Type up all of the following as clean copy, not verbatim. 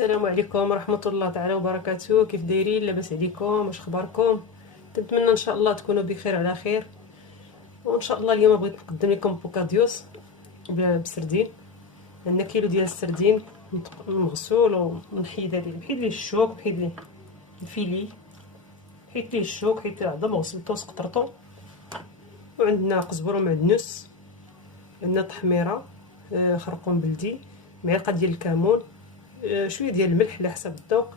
السلام عليكم ورحمة الله تعالى وبركاته. كيف دايرين؟ لاباس عليكم؟ واش اخباركم؟ كنتمنى ان شاء الله تكونوا بخير على خير. وان شاء الله اليوم بغيت نقدم لكم بوكاديوس بسردين. عندنا كيلو ديال السردين مغسول ونحيد هذه، نحيد ليه الشوك، نحيد ليه الفيلي، حيت ليه الشوك، حيت العظم غسلته وسقطرته. وعندنا قزبر ومعدنوس، عندنا تحميره، خرقوم بلدي، معلقه ديال الكمون، شويه ديال الملح على حسب الذوق،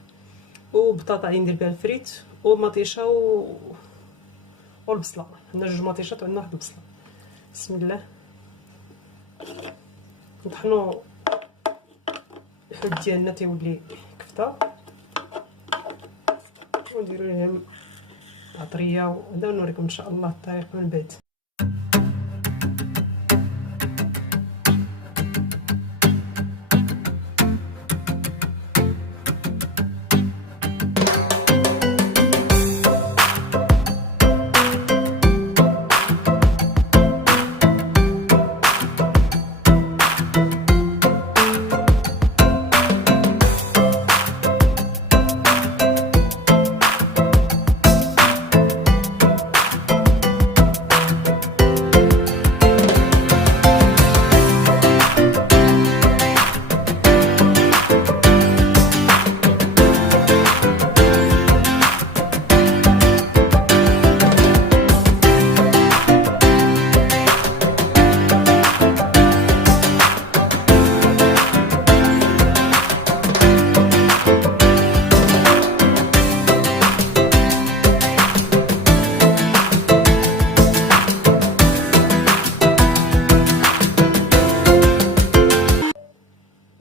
وبطاطا غادي ندير بها الفريت، ومطيشه والبصله. عندنا جوج مطيشات وعندنا واحد البصله. بسم الله. نطحنوا الحوت ديالنا تيولي كفته، ونديروا لهم عطريه، وغدا نوريكم ان شاء الله الطريقه من بعد.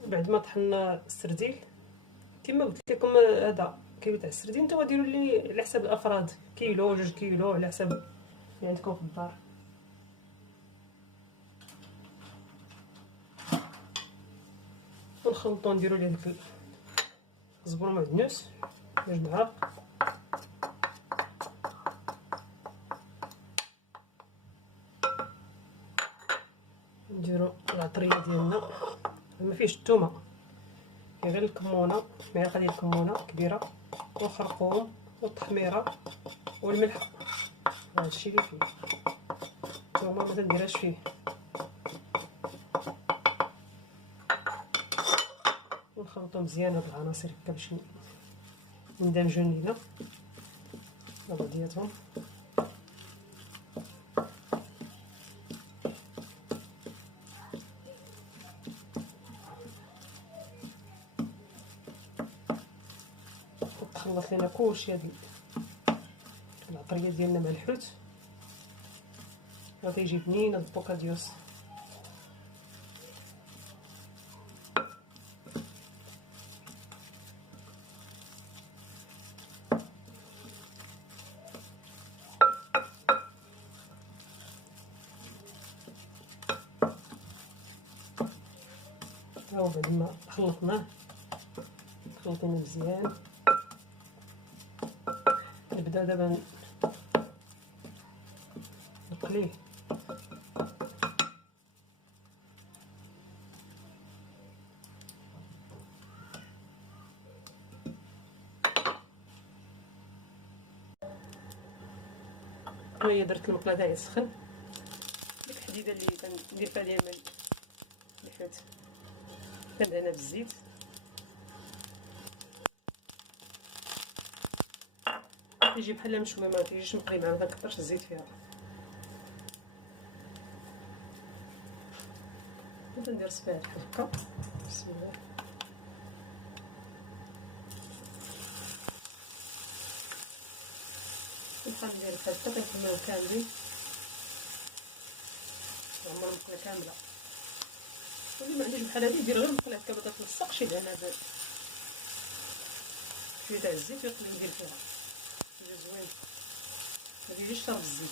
بعد ما طحنا السرديل كما قلت لكم، هذا كيلو تاع السردين. نتوما ديروا لي على حسب الافراد، كيلو 2 كيلو على حسب اللي عندكم في الدار. ونخلطو، نديرو ليه داك الزبور ومعدنوس 2 معالق، نديرو العطريه ديالنا، ما فيهش الثومه، فيه غير الكمونه، معلقه ديال الكمونه كبيره، والخرقوم والتحميره والملح. هادشي اللي فيه. الثومه ما تنديرهاش فيه. ونخلطو مزيان هاد العناصر هكا باش يندمجو لينا مع بعضياتهم. خلص لنا كلشي هاد العطريه ديالنا مع الحوت، غادي يجي بنين هاد البوكاديوس. هاو بعد ما خلطناه، خلطينا مزيان. نبدا دابا نقليه. هانيا درت المقله تاعي تسخن، ديك الحديده اللي كندير فيها ديال الحوت كندهنها بالزيت. يجي بحال مشومه، ما تيجيش مقلي، ما كنكثرش الزيت فيها. نبدا ندير صباع بحال هكا. بسم الله. نبقى ندير بحال هكا تنكملو كاملين، نعمر المقله كامله. واللي ما عنديش بحال هادي يدير غير المقله هكا، ما تتلصقش، يدهنها شويه تاع الزيت ويقلي يدير فيها، تجي زوين، ما تيجيش صافي الزيت.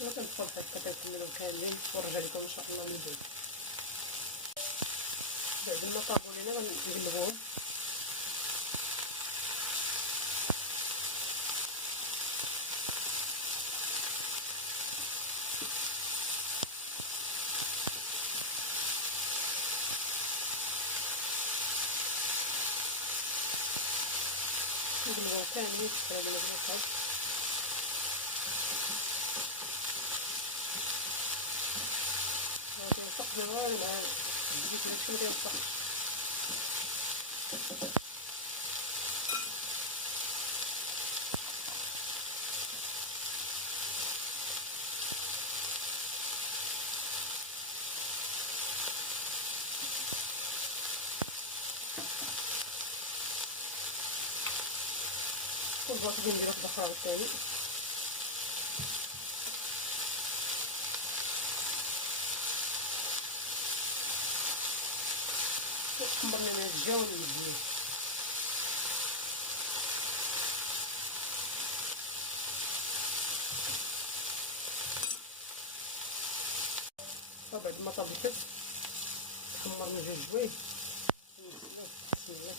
انا كنبقاو هكا كنكملو كاملين ونرجع لكم ان شاء الله من بعد ما طابوا لينا غنقلبوهم. نقلبوهم كاملين تقريبا البلاصات. غادي نسقسو غير مع بديت داكشي اللي كيوسخ. والباقي نديرو في الأخرى الثاني. وخمرنا من الجو والزيت. وبعد ما طابت خمرنا جوج جويد. بسم الله.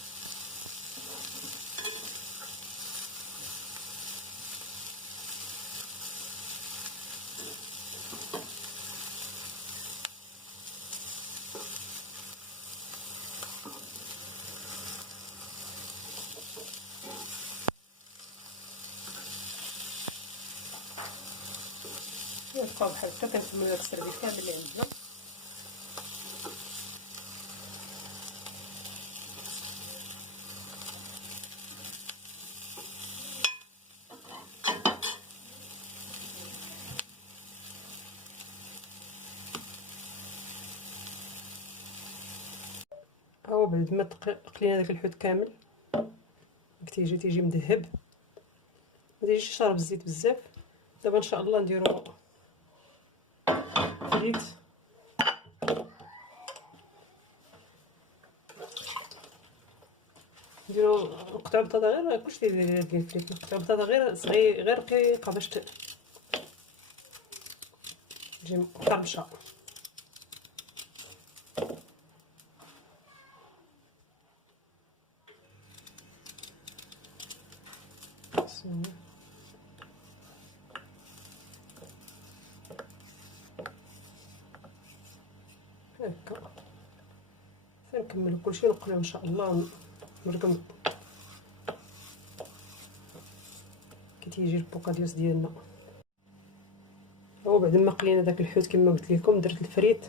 ونبقاو بحال هكا كنكملو داك السربيل كامل اللي عندنا. هو بعد ما قلينا داك الحوت كامل تيجي مذهب، ما تيجيش يشرب الزيت بزاف. دابا ان شاء الله نديرو فريت. نديرو قطع بطاطا، غير كلشي ديال الفريت، قطع بطاطا غير صغير غير رقيقه باش تجي مقرمشه. هكا نكملو كلشي ونقليو ان شاء الله ونرقم كي تيجي البوكاديوس ديالنا. وبعد ما قلينا داك الحوت كما قلت لكم درت الفريت،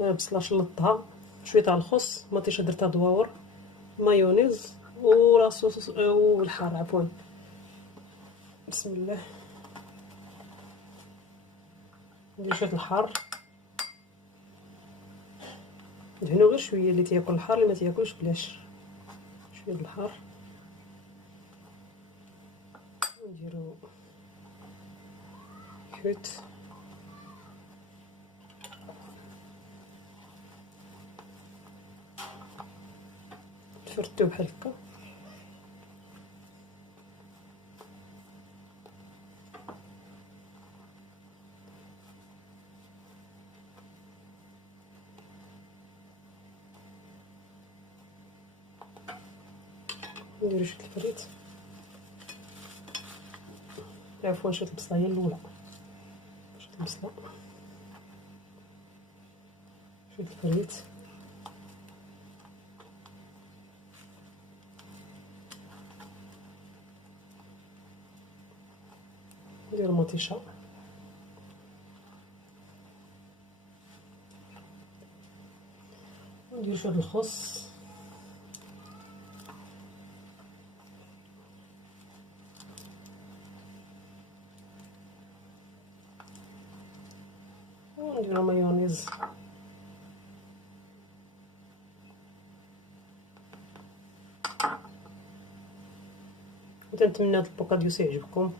بصله شلطتها، شويه تاع الخس، مطيشه درتها دواور، مايونيز ولاصوص والحار عفوا. بسم الله. ندير شويه الحار، دهنو غير شويه اللي تياكل الحار، اللي ما تياكلش بلاش. شويه الحار نديرو حوت. نفرتو بحال هكا. نديرو شويه الفريت، عفوا شويه البصله هي الاولى، شويه البصله، شويه الفريت، ندير مطيشه، ندير شويه الخس، ونديرو مايونيز. كنتمنى هاد البوكاديوس يعجبكم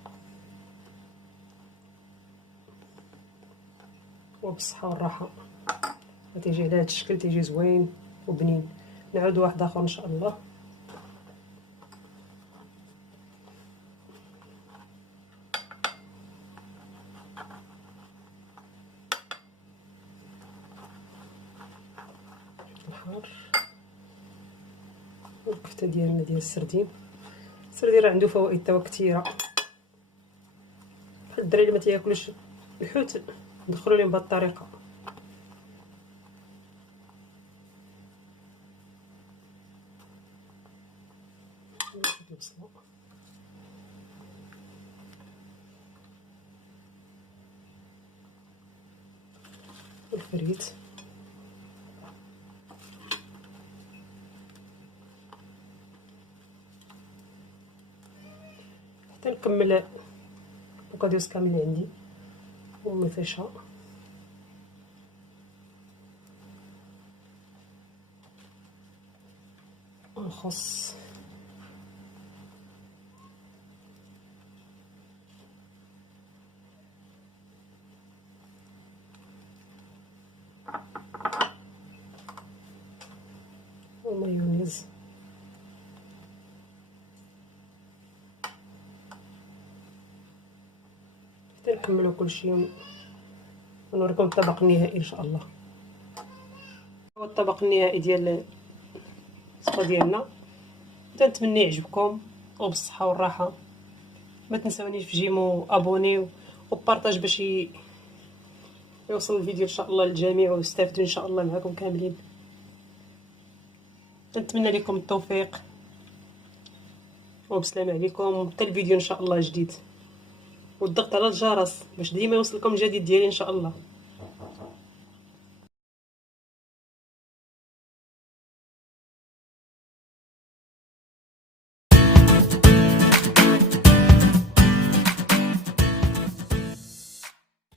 وبالصحه والراحه. تيجي على هاد الشكل تيجي زوين وبنين. نعاودو واحد اخر ان شاء الله. البحر. والكفته ديالنا ديال السردين. السردين راه عنده فوائد توا كثيره، بحال الدراري اللي ما تياكلوش الحوت ندخلوا لهم بهذه الطريقه. والفريت حتى نكمل البوكاديوس كامل عندي ومفيشها. ونخص ومايونيز. حتى نكملو كلشي ونوريكم الطبق النهائي ان شاء الله. هو الطبق النهائي ديال الوصفه ديالنا. تنتمنى يعجبكم وبالصحه والراحه. ما تنساونيش في جيمو ابونيو وبارطاج باش يوصل الفيديو ان شاء الله للجميع ويستافدوا ان شاء الله معكم كاملين. نتمنى لكم التوفيق وبسلامه عليكم حتى الفيديو ان شاء الله جديد، والضغط على الجرس باش ديما يوصلكم الجديد ديالي ان شاء الله.